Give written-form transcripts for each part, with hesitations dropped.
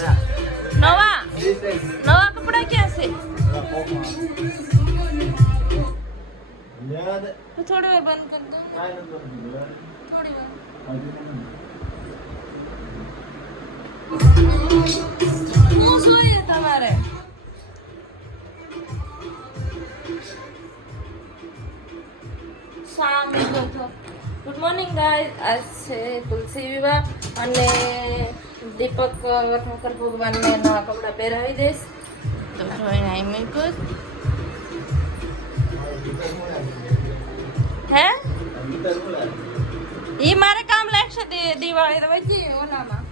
नवा नवा कपड़ा कैसे तो थोड़ी बार बंद कर दो थोड़ी बार सोए तुम्हारे शाम को तो गुड मॉर्निंग गाइस आज से तुलसी विवाह અને દીપક વટનકર ભગવાનને નવા કપડાં પહેરાવી દઈશ તો જોઈને આઈ મી ગુડ હે ઈ મારે કામ લાગશે દિવાળી તો વચ્ચે ઓલામાં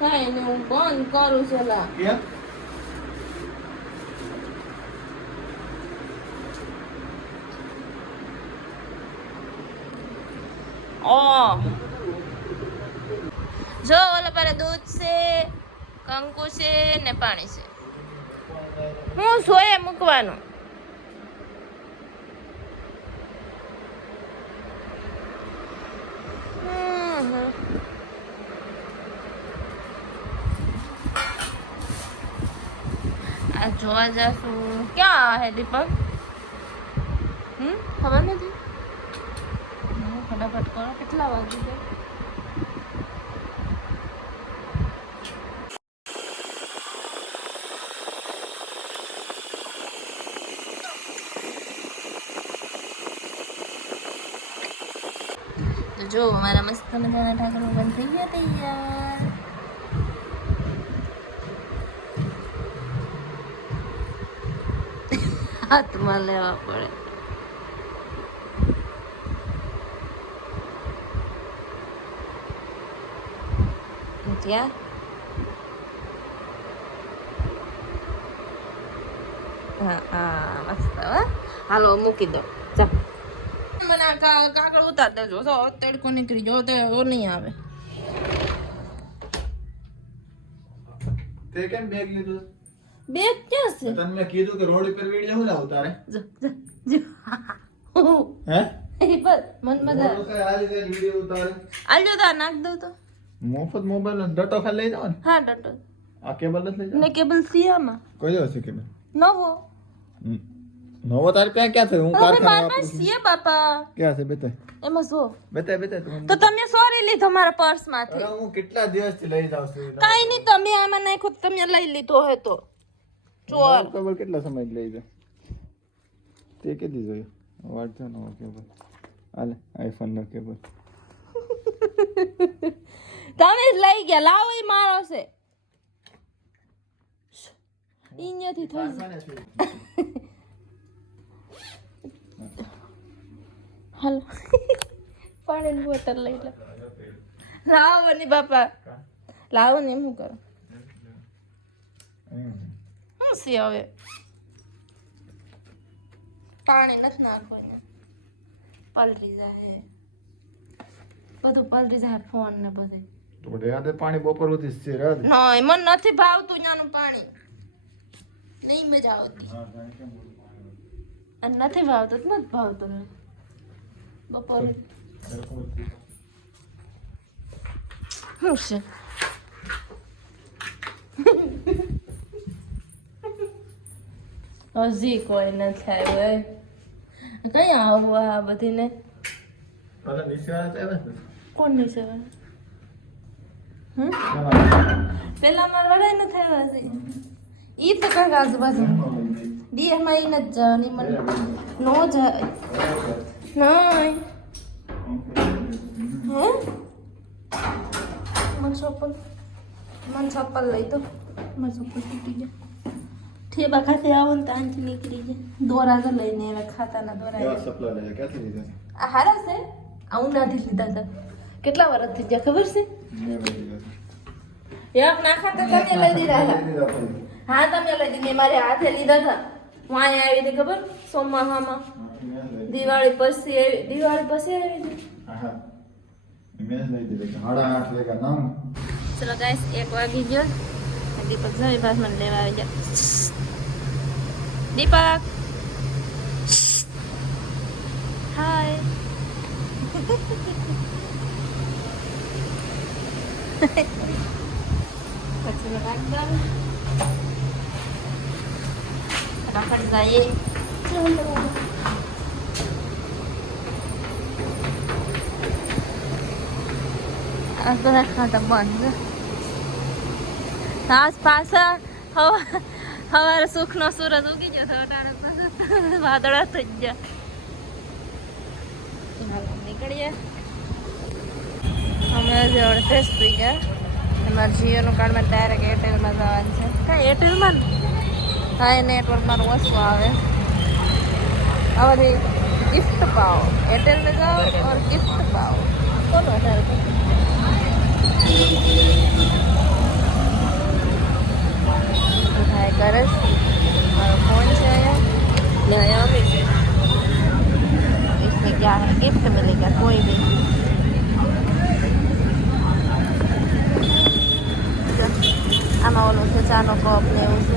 કાંઈ નહીં હું બંધ કરું છું લા જો ઓલા પર દૂધ છે કંકુ છે ને પાણી છે હું સોએ મૂકવાનું આ જોવા જશું ક્યાં હે દીપક ખબર નથી ફટાફટ કરો કેટલા વાગી ગયા તો જો અમારા મસ્ત મજાના ઠાકરો બંધ થઈ ગયા તૈયાર હાથમાં લેવા પડે ત્યાં હા મસ્ત હાલો મૂકી દો ચા મને કાકડ ઉતાર દેજો તો તડકો નીકળી જો તો નહીં આવે તે કેમ બેગ લીધું બેગ ક્યાં છે તને મેં કીધું કે રોડ ઉપર વીડિયો હું લાવ તારે હે એ પર મન મજા રોડ ઉપર આ રીતે વીડિયો ઉતારે આલજો તો નાખ દો તો મફત મોબાઈલ ડટો ખાલી લઈ જાવ ને હા ડટો આ કેબલ નથી લઈ જાવ ને કેબલ સિયામાં કયો હશે કેબલ નવો નવો તારે ત્યાં ક્યાં છે હું હવે કારખાના મારા વાપરું પાસે છું સિયા બાપા ક્યાં છે બેટા એમાં જો બેટા તો તમે સોરી લીધો મારા પર્સ માંથી અરે હું કેટલા દિવસથી લઈ જાઉં છું કાઈ નહીં તમે આમાં નાખો તમે લઈ લીધો હે તો ચોર કેબલ કેટલા સમય લઈ જાય તે કેદી જોયું વાટ છે નવો કેબલ આલે આઈફોન નો કેબલ તમે જ લઈ ગયા લાવો એ મારો છે અહીંયાથી થઈ હાલો પાણીની બોટલ લઈ લો લાવો ને બાપા લાવો ને શું કરો શું છે હવે પાણી નથી નાખવાનું પલરી જાય બધું પલરી જાય ફોન ને બધું થોડે યાદ પાણી બપોર સુધી છે રાત નહીં મને નથી ભાવતું ત્યાંનું પાણી નહીં મજા આવતી અને નથી ભાવતું તો નથી ભાવતું બપોરે શું છે હજી કોઈ નથી આવ્યું કઈ આવું આ બધીને પેલા નિશાળ આવે ને કોણ નહીં સેવા પેલા મારા વડાઈ ન થયા છે ઈ તો કાંઈક આજુબાજુ ડીએમાં ઈ નથી જવાની મને નો જાય નહીં હે મને ચપ્પલ લઈ દો મને ચપ્પલ તૂટી ગયા ઠેબા ખાતે આવો ને ત્યાંથી નીકળી જાય દોરા તો લઈને એવા ખાતાના દોરા એવા સપલા લે ક્યાંથી લીધા આ હારા છે આ ઉનાથી લીધા હતા કેટલા વર્ષ થઈ ગયા ખબર છે એક નાખા તો તમે લઈ દીધા હતા હા તમે લઈ દીધી મારે હાથે લીધા હતા હું અહીંયા આવી હતી ખબર સોમાહામાં દિવાળી પછી આવી હતી મેં જ લઈ દીધી કે 8:30 લેગા નામ. ચલો ગાઈસ 1 વાગી ગયો. દીપક જમી પાસ મને લેવા આવી જા. દીપક હાય. પછી રાખતા ફટાફટ જઈએ. આજ બધા ખાતા બંધ. આસપાસ હવારે સુખનો સૂરજ ઉગી ગયો તો અટાણે વાદળા થઈ ગયા. નીકળીએ અમે જે અડધેસ થઈ ગયા. અમારા જીઓનું કાર્ડમાં ડાયરેક્ટ એરટેલમાં જવાનું છે. કાંઈ એરટેલમાં હા એ નેટવર્ક મારું ઓછું આવે. હવે गिफ्ट पाओ एयरटेल में जाओ और गिफ्ट पाओ. कौन વધારે उठाए करस और फोन से आया नया में से इसमें क्या है गिफ्ट मिलेगा कोई भी. આમાં ઓલું છે ચાનો કપ ને એવું છે.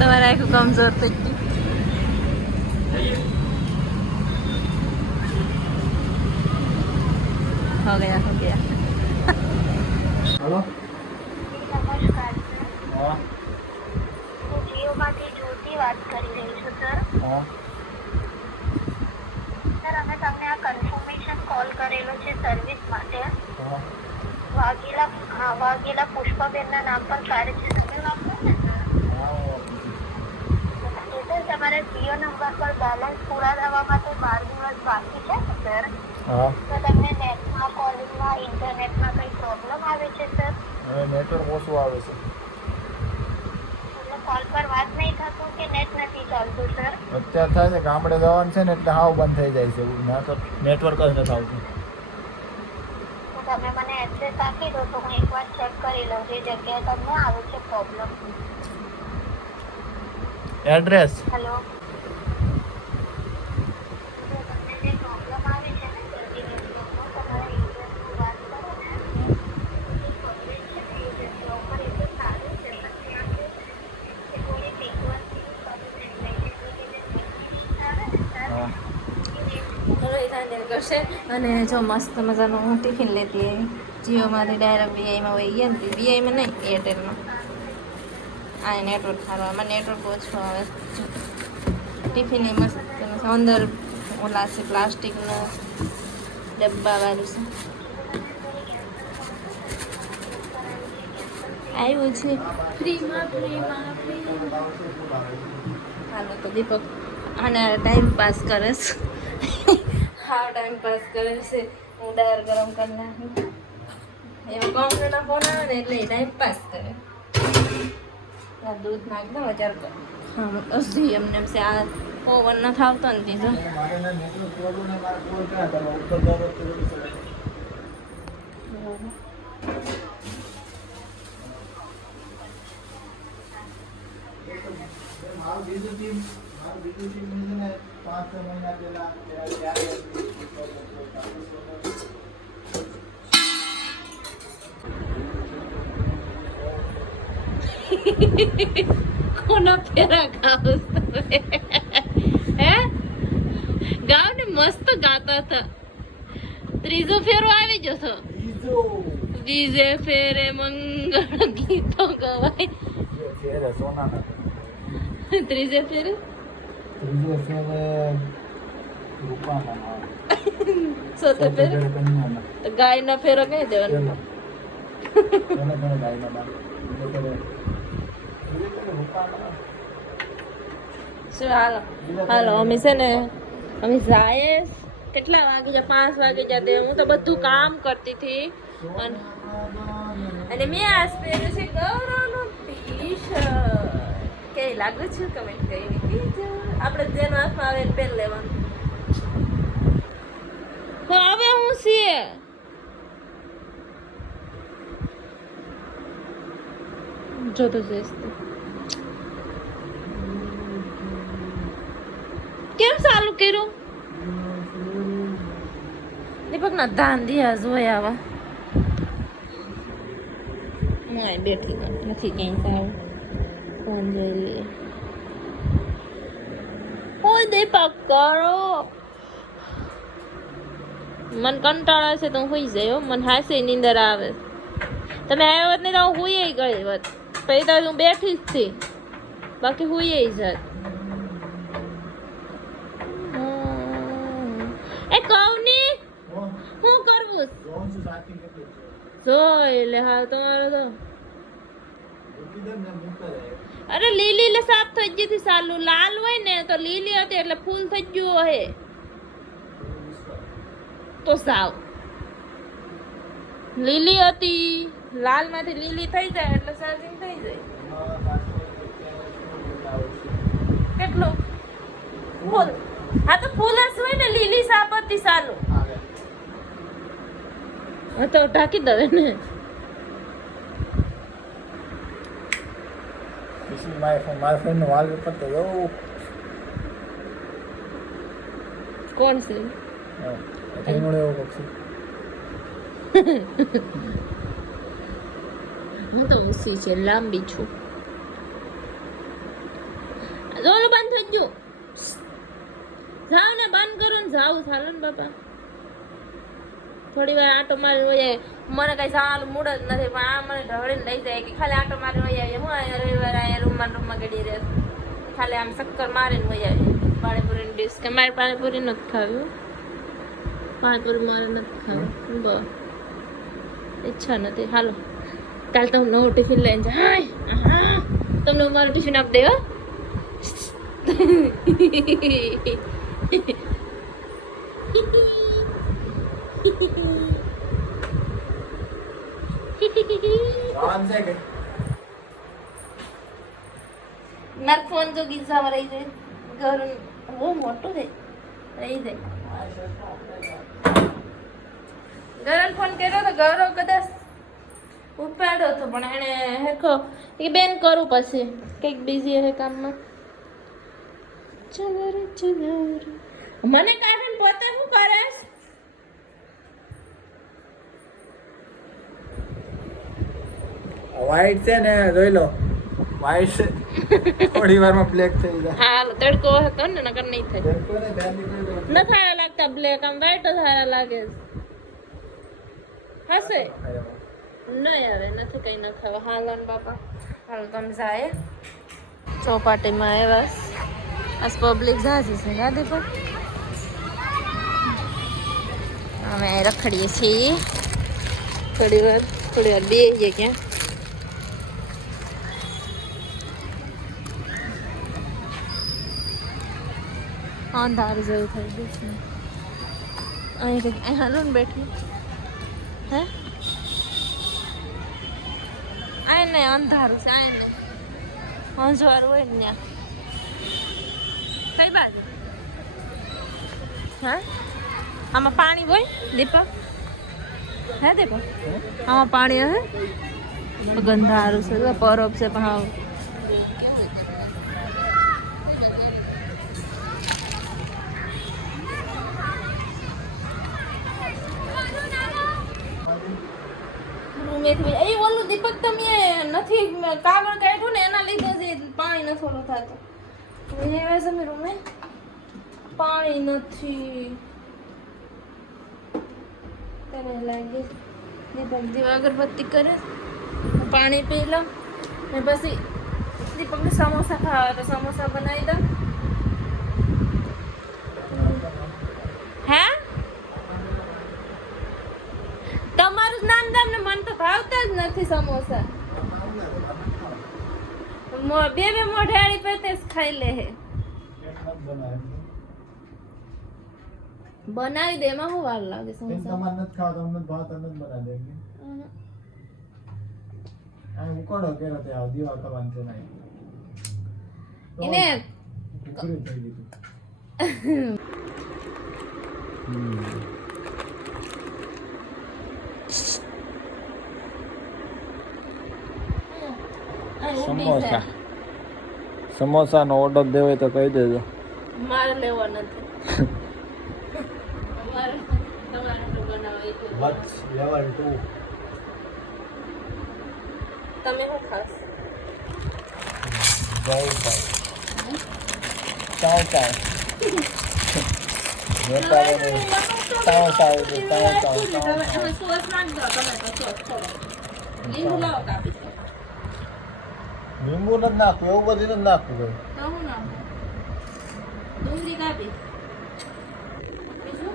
તમારે આખું કમજોર થઈ ગયું. हो गया. हेलो નમસ્કાર સર. हाँ હું જીઓમાંથી જ્યોતિ વાત કરી રહી છું સર. हाँ સર અમે તમને આ કન્ફર્મેશન કોલ કરેલો છે સર્વિસ માટે. हाँ વાઘેલા પુષ્પાબેનના નામ પર કાર્ડ છે તમે વાપરો ને સર. એ સર તમારા જીઓ નંબર પર બેલેન્સ પૂરા થવા માટે 12 દિવસ બાકી છે ને સર. हाँ તો તમને નેટમાં કોલિંગમાં ઇન્ટરનેટમાં કંઈ પ્રોબ્લેમ આવે છે સર? હવે નેટવર્ક ઓછું આવે છે. એટલે કોલ પર વાત નહીં થતું કે નેટ નથી ચાલતું સર? અત્યારે થાય છે ગામડે જવાનું છે ને એટલે હાવ બંધ થઈ જાય છે. નેટવર્ક જ નથી આવતું. તો તમે મને એડ્રેસ આપી દો તો હું એકવાર ચેક કરી લઉં જે જગ્યાએ તમને આવે છે પ્રોબ્લેમ. એડ્રેસ હેલો, તમને જે પ્રોબ્લેમ આવે છે ને સર્જી નેટવર્કનો તમારા યુઝરનું વાત કરો ને એ કવરેજ છે ને યુઝર પ્રોપર એ તો સારું છે પણ ત્યાં કે થોડી ફ્રીક્વન્સી આવે ને સર હા કરશે. અને જો મસ્ત મજાનું હું ટિફિન લેતી આવી જીઓમાંથી ડાયરેક્ટ વીઆઈમાં વહી ગયા ને વીઆઈમાં નહીં એરટેલમાં. આ નેટવર્ક સારું આમાં નેટવર્ક ઓછું આવે. ટિફિન એ મસ્ત અંદર ઓલા છે પ્લાસ્ટિકના ડબ્બાવાળું છે. આવ્યું છે ફ્રીમાં. હાલો તો દીપક આને ટાઈમ પાસ કરે છે. હા ટાઈમ પાસ કરે છે. હું દાળ ગરમ કરી નાખું એમાં કોમ્પ્યુટરના ફોન આવે ને એટલે ટાઈમ પાસ કરે. દૂધ નાખ દો હજાર પર. હા હજી એમને એમ છે આ ઓવન નથી આવતો ને દીધો. મારે નેટવર્ક પ્રોબ્લેમ મારે પૂરો ક્યાં કરવા ઉપર જવું પડે. મારું બીજું ટીમ છે ને 5-6 મહિના પહેલા કોના ફેરા ગાવ તમે હે ગાવ ને મસ્ત ગાતા હતા. ત્રીજો ફેરો આવી જશો. બીજે ફેરે મંગળ ગીતો ગવાય. ફેરે સોનાના ત્રીજે ફેરે ત્રીજે ફેરે રૂપાના સોતે ફેરે કન્યાના તો ગાય નો ફેરો કઈ દેવાનો. શું હાલો હાલો અમે છે ને અમે જાય કેટલા વાગે જા 5 વાગે જાતે. હું તો બધું કામ કરતી હતી અને મેં આજ પહેર્યું છે ગૌરવ લાગુ છું કમેન્ટ કરીને કહેજો. આપણે જેનો હાથમાં આવે એને પહેલ લેવાનું. તો હવે હું છે જો તો જઈશ તો કેમ ચાલુ કર્યું દીપક ના ધાન દિયા જોયા આવા હું બેઠી નથી ક્યાંય સારું ધાન જોઈ લઈએ. ઓય દીપક કરો મન કંટાળા છે તો હું સુઈ જાય હો. મને હાસે નીંદર આવે. તમે આવ્યા હોત ને તો હું સુઈ ગઈ હોત. પછી તો હું બેઠી જ હતી બાકી સુઈ જાત. એ કવની શું કરવું જોઈ લે હાલ તમારે તો. અરે લીલી લે સાફ થઈ ગઈ હતી સાલું. લાલ હોય ને તો લીલી હતી એટલે ફૂલ થઈ ગયું હે તો સાવ લીલી હતી. લાલ માંથી લીલી થઈ જાય એટલે ચાર્જિંગ થઈ જાય. કેટલું ફૂલ? હા તો ફૂલ જ હોય ને. લીલી સાપ હતી સાલું. હા તો ઢાંકી દે ને. મારા ફ્રેન્ડ નો વાલપેપર તો એવું કોણ છે? એવું પક્ષી હું તો ઊંચી છે લાંબી છું. જોલો બંધ થઈ ગયો. જાવ ને બંધ કરો ને જાવ ચાલો ને બાપા. થોડી વાર આટો મારી હોય. મને કઈ જવાનું મૂડ જ નથી પણ આ મને ઢળીને લઈ જાય કે ખાલી આટો મારી હોય આવીએ. હું અહીંયા રવિવાર અહીંયા રૂમમાં ગડી રહે. ખાલી આમ ચક્કર મારીને હોય આવીએ. પાણીપુરીની ડીશ કે મારે પાણીપુરી નથી ખાવી. પાણીપુરી મારે નથી ખાવી. બસ ઈચ્છા નથી. હાલો કાલે તમે નવું ટિફિન લઈને જાય. તમને હું મારું ટિફિન આપી દે હો. મારો ફોન જો ગીઝામાં રહી જાય. ઘર બહુ મોટું છે રહી જાય. ગરલ ફોન કર્યો તો ગૌરવ કદાચ ઉપાડ્યો હતો પણ એને હેખો કે બેન કરું પછી કંઈક બિઝી હે કામમાં. ચલર ચલર મને કાઢીને પોતે શું કરેશ? વ્હાઈટ છે ને જોઈ લો. વ્હાઈટ છે થોડી વારમાં બ્લેક થઈ જાય. હાલ તડકો હતો ને નકર નહીં થાય. ન સારા લાગતા બ્લેક આમ વ્હાઈટ જ સારા લાગે હશે. નહીં આવે નથી કઈ ન ખાવા. હાલો ને બાપા હાલ તમે જાય ચોપાટીમાં આવ્યા. આજ પબ્લિક જાજી છે ગાડી પર. અમે રખડીએ છીએ થોડી વાર બેસીએ ક્યાં. અંધારું જેવું થઈ ગયું છે. અહીં કંઈક અહીં હાલો ને બેઠી હે. આ નહીં અંધારું છે. આ નહીં અંજવાળું હોય ને ત્યાં. કઈ બાજુ? હા આમાં પાણી હોય દીપક? હે દીપક આમાં પાણી હે? ગંધારું છે પરબ છે પણ હા. એ ઓલું દીપક તમે નથી કાગળ કાઢ્યું ને એના લીધે જ પાણી નથી ઓલું થતું. રૂમે પાણી નથી. તને લાગે દીપક દીવા અગરબત્તી કરે પાણી પી લો ને પછી દીપકને સમોસા ખાવા તો સમોસા બનાવી દો. હે તમારું નામ દામ ને મને તો ભાવતા જ નથી સમોસા. બે મોઢાડી પેતે ખાઈ લે હે. બનાવી દે એમાં શું વાર લાગે સમોસા? તમારે નથી ખાવા તમને ભાત નથી બનાવી દેંગે. આ ઉકોડો કેરો તે આવ દીવા કરવાનું છે નહીં. એને સમોસા સમોસાનો ઓર્ડર દેવો હોય તો કહી દેજો. મારે લેવો નથી. તમારે બનાવો લેવલ 2 તમે શું ખાસ? ચાવ ચાવ લીંબુ નથી નાખવું, એવું બધું નથી નાખવું ભાઈ. ડુંગળી કાપી બીજું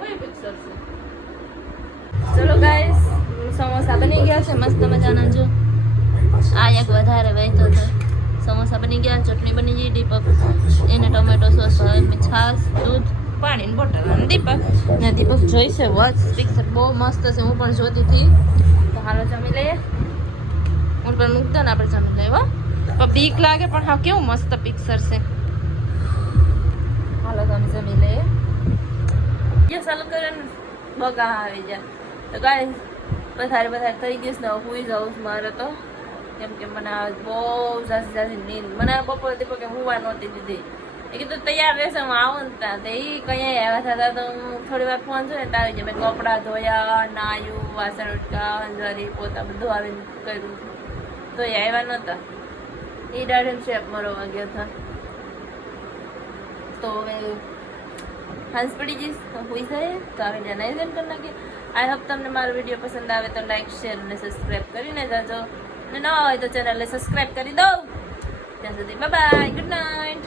કઈ પિક્ચર છે? ચલો ગાઈસ, સમોસા બની ગયા છે મસ્ત મજાના. જો આ એક વધારે વહેતો હતો. સમોસા બની ગયા, ચટણી બની ગઈ, દીપક એને ટોમેટો સોસ, છાશ, દૂધ, પાણી ને બોટલ. અને દીપક જોઈશે વોચ પિક્ચર બહુ મસ્ત છે, હું પણ જોતી હતી. તો હાલો જમી લઈએ. હું પણ મૂક દો ને આપણે જમી લઈએ. પણ બીક લાગે પણ હા કેવું મસ્ત પિક્ચર છે. હાલો તમે જમી લઈએ. યસ ચાલુ કરે ને બગા આવી જાય. તો ગાઈસ વધારે થઈ ગઈશ ને હુઈ જાઉં મારે તો, કેમ કે મને બહુ ઝાઝી નીંદ. મને બપોર દીપકે હુવા નહોતી દીધી. એ કીધું તૈયાર રહેશે હું આવું ને ત્યાં. તો એ કંઈ આવ્યા હતા તો હું થોડી વાર ફોન જોઈને તો આવી જાય. મેં કપડાં ધોયા, નાયું, વાસણ ઉટકા, અંજવારી, પોતા બધું આવીને કર્યું. તો એ આવ્યા નહોતા. એ દાઢી શેપ મરવા ગયા હતા. તો હવે હાંસ પડી જઈશ તો હોઈ જાય. તો આવીને નાઇઝન કરી નાખીએ. આઈ હોપ તમને મારો વિડીયો પસંદ આવે તો લાઈક, શેર અને સબસ્ક્રાઈબ કરીને જાજો. અને ન હોય તો ચેનલને સબસ્ક્રાઈબ કરી દો. ત્યાં સુધી બાય બાય, ગુડ નાઇટ.